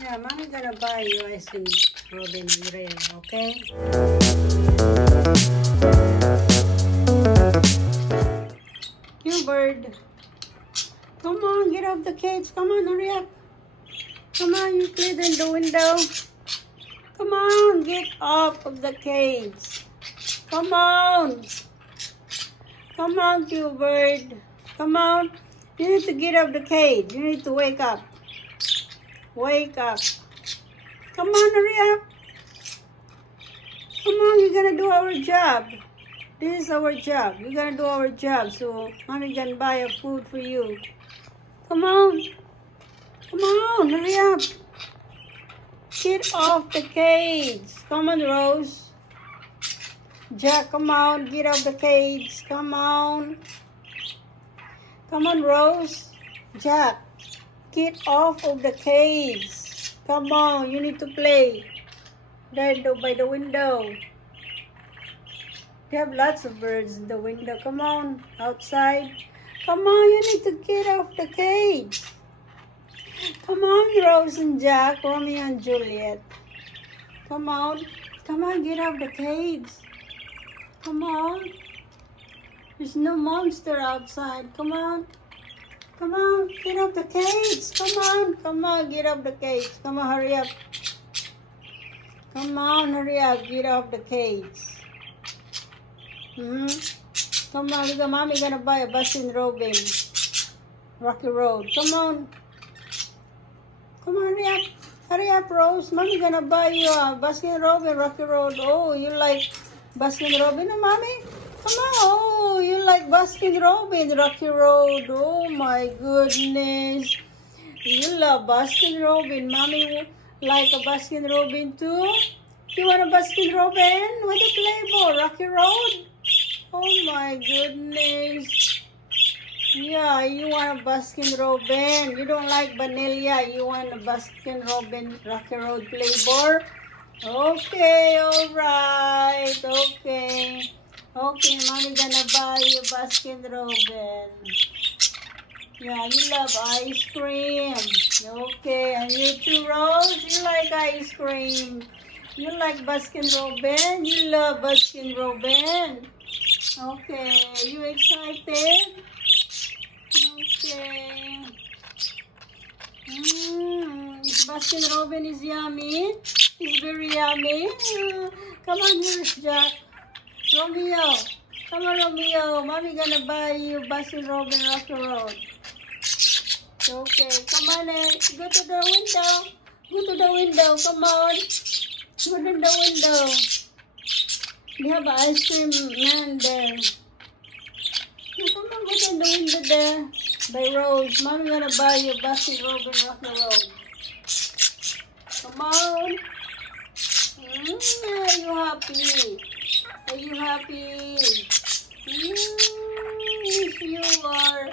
Yeah, mommy gonna buy you ice cream, Robin and Ray, okay? You bird. Come on, get off the cage. Come on, hurry up. Come on, you slid in the window. Come on, get off of the cage. Come on. Come on, you bird. Come on. You need to get off the cage. You need to wake up. Wake up. Come on, hurry up. Come on, you're gonna do our job. This is our job. We're gonna do our job, so mommy can buy a food for you. Come on. Come on, hurry up. Get off the cage. Come on, Rose. Jack, come on. Get off the cage. Come on. Come on, Rose. Jack, get off of the cage. Come on, you need to play. There, by the window. You have lots of birds in the window. Come on, outside. Come on, you need to get off the cage. Come on, Rose and Jack, Romeo and Juliet. Come on, get off the cage. Come on. There's no monster outside. Come on, get off the cage. Come on, get off the cage. Come on, hurry up. Come on, hurry up, get off the cage. Come on, mommy gonna buy a Baskin Robbin. Rocky Road. Come on, hurry up, Rose. Mommy gonna buy you a Baskin Robbin, Rocky Road. Oh, you like Baskin Robbin, mommy? Come on. Oh, you like Baskin Robbin, Rocky Road. Oh my goodness. You love Baskin Robbin. Mommy like a Baskin Robbin too? You want a Baskin Robbin? What the flavor? Rocky Road? Oh my goodness. Yeah, you want a Baskin Robbin. You don't like vanilla. You want a Baskin Robbin Rocky Road flavor? Okay, alright. Okay, mommy gonna buy you Baskin Robbin. Yeah, you love ice cream. Okay, and you too, Rose? You like ice cream. You like Baskin Robbin? You love Baskin Robbin. Okay, you excited? Okay. Baskin Robbin is yummy. It's very yummy. Come on, here's Jack. Romeo. Come on, Romeo. Mommy gonna buy you Baskin Robbin Rocky Road. Okay, come on, go to the window. Go to the window, come on. Go to the window. We have an ice cream man there. Come on, go to the window there. By Rose. Mommy gonna buy you Baskin Robbin Rocky Road. Come on. Are you happy? Are you happy? Yes, you are.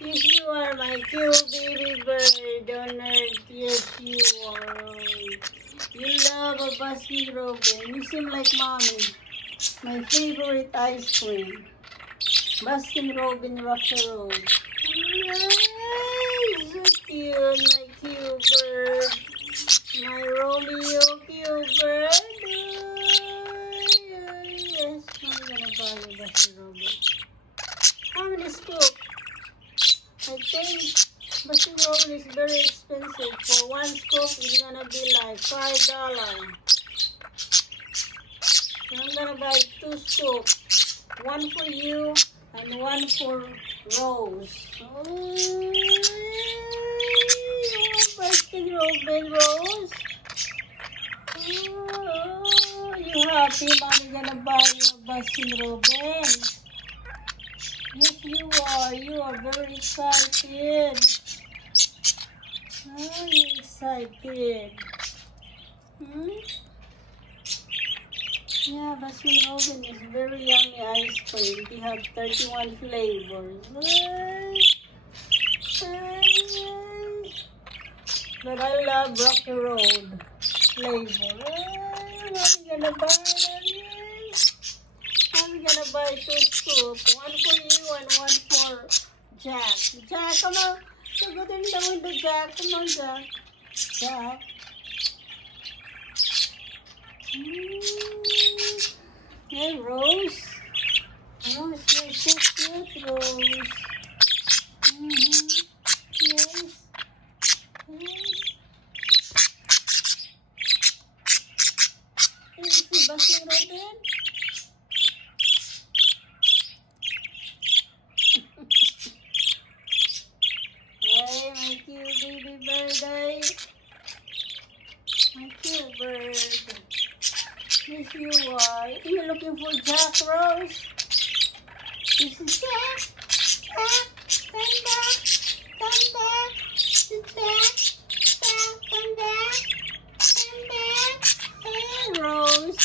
Yes, you are my cute baby bird on earth. Yes, you are. You love a Baskin Robbin. You seem like mommy. My favorite ice cream. Baskin Robbin Rocky Road. Yay! So cute, my cute bird. My Romeo cute bird. Yes, I'm gonna buy a Baskin Robbin. How many scoops? I think Baskin Robbin is very expensive. For one scoop, it's gonna be like $5. So I'm gonna buy 2 scoops. One for you and one for Rose. Oh, Baskin Robbin, Rose. Oh, you happy? Mommy gonna buy you a Baskin Robbin. Yes, you are. You are very excited. Oh, you're excited. Yeah, Baskin Robbin is very yummy ice cream. We have 31 flavors. But I love Rocky Road flavor. I'm gonna buy that. I'm gonna buy 2 scoops. One for you and one for Jack. Jack, come on. So go to the window, Jack. Come on, Jack. Jack. Hey, Rose. Rose, you're so cute, Rose. Yes. Yes. Is he Baskin, Robbin? Hey, my cute baby bird. My cute bird. Yes, you are. You're looking for Jack, Rose. This is Jack. Jack, come back. Come back. Jack. Jack, come back. Come back. Hey, Rose.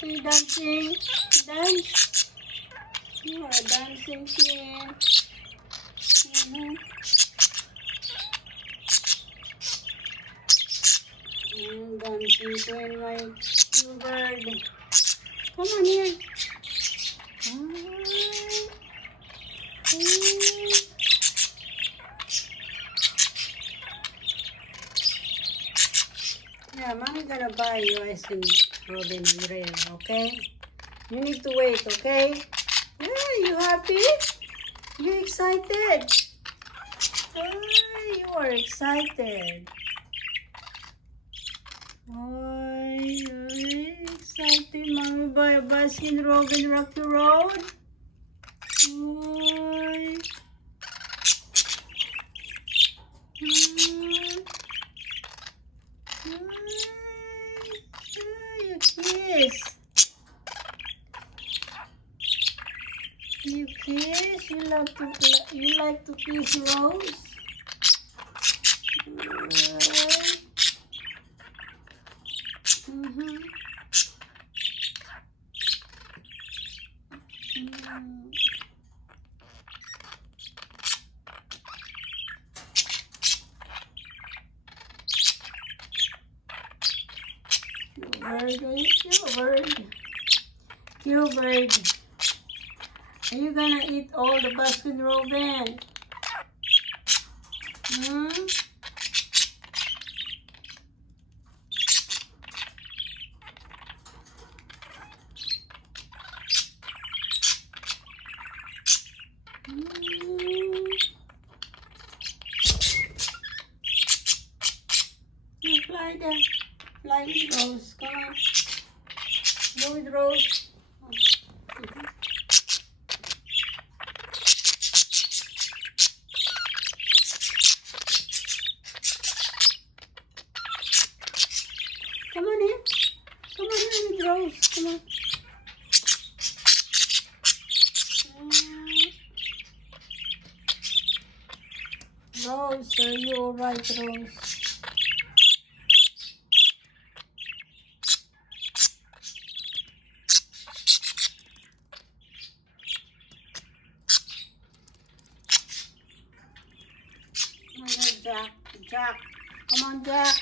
Hey, dancing. Dance. You are a dancing queen. Dancing queen, my cute bird. Come on here. Yeah, mommy gonna buy you ice cream, Robbin and Ray, okay? You need to wait, okay? Yeah, you happy? You excited? Oh, you are excited. Ay, excited, mommy buy a Baskin Robbin Rocky Road. Ay. You kiss. You kiss. You like to kiss Rose. Cute bird. Are you gonna eat all the Baskin Robbin? You fly there. Fly with Rose. Come on. Go with Rose. Come on here. Come on here with Rose. Come on. Rose, are you alright, Rose? Jack, Jack, come on, Jack.